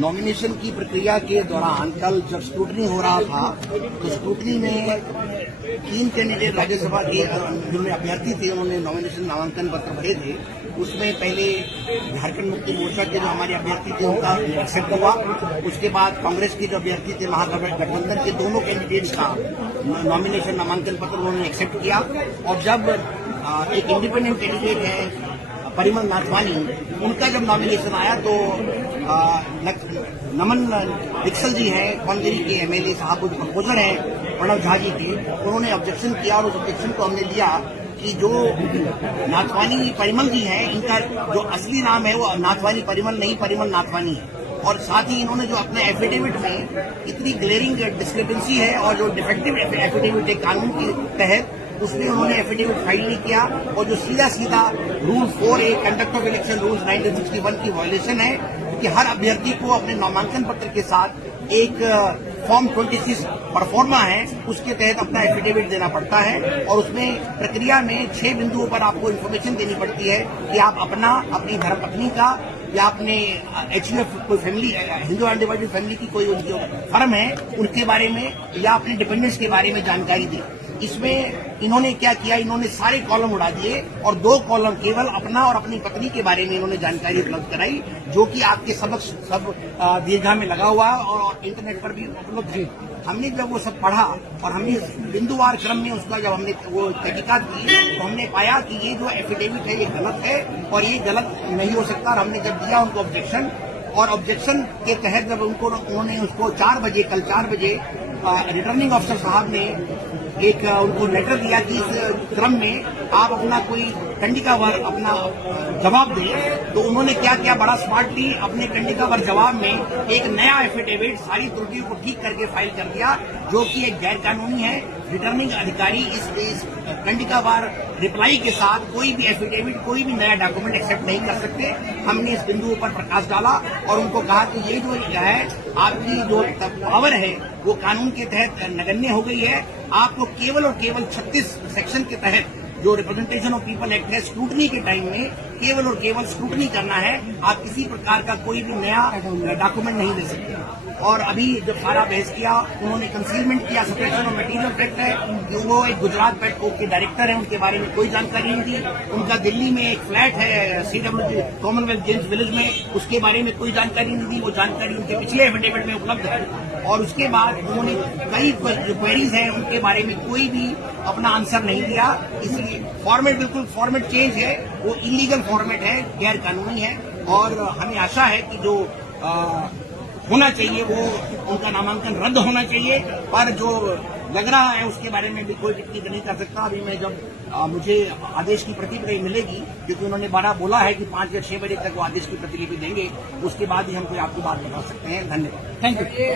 Nomination की प्रक्रिया के दौरान कल जब स्क्रूटनी हो रहा था तो स्क्रूटनी में 3 कैंडिडेट राज्यसभा के जिन्होंने अभ्यर्थी थे उन्होंने नॉमिनेशन नामांकन पत्र भरे थे। उसमें पहले झारखंड मुक्ति मोर्चा के जो हमारे अभ्यर्थी थे उनका एक्सेप्ट हुआ। उसके बाद कांग्रेस के जो अभ्यर्थी थे महागठबंधन के दोनों कैंडिडेट्स का नॉमिनेशन नामांकन पत्र उन्होंने एक्सेप्ट किया। और जब एक इंडिपेंडेंट कैंडिडेट है परिमल नाथवानी, उनका जब नॉमिनेशन आया तो नमन दीक्षल जी हैं कौनगिरी के एमएलए साहब, जो कंपोजर हैं प्रणव झा जी के, उन्होंने ऑब्जेक्शन किया और उस ऑब्जेक्शन को हमने लिया कि जो नाथवानी परिमल जी हैं इनका जो असली नाम है वो नाथवानी परिमल नहीं, परिमल नाथवानी है। और साथ ही इन्होंने जो अपने एफिडेविट में इतनी ग्लेरिंग डिस्क्रिपेंसी है और जो डिफेक्टिव एफिडेविट है कानून के तहत, उसमें उन्होंने एफिडेविट फाइल नहीं किया और जो सीधा सीधा rule 4A conduct of election rules 1961 की वायलेशन है कि हर अभ्यर्थी को अपने नामांकन पत्र के साथ एक फॉर्म 26 परफॉर्मा है, उसके तहत अपना एफिडेविट देना पड़ता है। और उसमें प्रक्रिया में 6 बिंदुओं पर आपको इन्फॉर्मेशन देनी पड़ती है कि आप अपना, अपनी धर्मपत्नी का या अपने HUF कोई फैमिली, हिंदू अनडिवाइडेड फैमिली की कोई उनकी फर्म है उनके बारे में या अपने डिपेंडेंट्स के बारे में जानकारी दी। इसमें इन्होंने क्या किया, इन्होंने सारे कॉलम उड़ा दिए और 2 कॉलम केवल अपना और अपनी पत्नी के बारे में इन्होंने जानकारी उपलब्ध कराई, जो कि आपके सब दीर्घा में लगा हुआ और इंटरनेट पर भी उपलब्ध है। हमने जब वो सब पढ़ा और हमने बिंदुवार क्रम में उसका जब हमने वो तहकीकात की तो हमने पाया कि ये जो एफिडेविट है ये गलत है और ये गलत नहीं हो सकता। और हमने जब दिया उनको ऑब्जेक्शन, और ऑब्जेक्शन के तहत जब उन्होंने उसको 4 बजे कल 4 बजे रिटर्निंग ऑफिसर साहब ने एक उनको लेटर दिया कि इस क्रम में आप अपना कोई कंडिकावार अपना जवाब दें, तो उन्होंने क्या किया, बड़ा स्मार्टली अपने कंडिकावार जवाब में एक नया एफिडेविट सारी त्रुटियों को ठीक करके फाइल कर दिया, जो कि एक गैर कानूनी है। रिटर्निंग अधिकारी इस कंडिकावार रिप्लाई के साथ कोई भी एफिडेविट, कोई भी नया डॉक्यूमेंट एक्सेप्ट नहीं कर सकते। हमने इस बिंदु पर प्रकाश डाला और उनको कहा कि ये जो है आपकी जो पावर है वो कानून के तहत नगण्य हो गई है। आपको केवल और केवल 36 सेक्शन के तहत जो रिप्रेजेंटेशन ऑफ पीपल एक्ट है, स्क्रूटनी के टाइम में केवल और केवल स्क्रूटनी करना है, आप किसी प्रकार का कोई भी नया डॉक्यूमेंट नहीं दे सकते। और अभी जब सारा बहस किया, उन्होंने कंसीलमेंट किया, सप्रेशन ऑफ मटेरियल फैक्ट है कि वो एक गुजरात पेट कोर्ट के डायरेक्टर हैं, उनके बारे में कोई जानकारी नहीं दी। उनका दिल्ली में एक फ्लैट है CW कॉमनवेल्थ गेम्स विलेज में, उसके बारे में कोई जानकारी नहीं दी। वो जानकारी उनके पिछले एफिडेविट में उपलब्ध है। और उसके बाद उन्होंने कई जो क्वेरीज हैं उनके बारे में कोई भी अपना आंसर नहीं दिया। इसलिए फॉर्मेट, बिल्कुल फॉर्मेट चेंज है, वो इलीगल फॉर्मेट है, गैर कानूनी है। और हमें आशा है कि जो होना चाहिए वो उनका नामांकन रद्द होना चाहिए, पर जो लग रहा है उसके बारे में भी कोई टिप्पणी नहीं कर सकता। अभी मैं जब मुझे आदेश की प्रतिलिपि मिलेगी, क्योंकि उन्होंने 12 बोला है कि 5 या 6 बजे तक वो आदेश की प्रतिलिपि देंगे, उसके बाद ही हम कोई आपको बात बता सकते हैं। धन्यवाद, थैंक यू।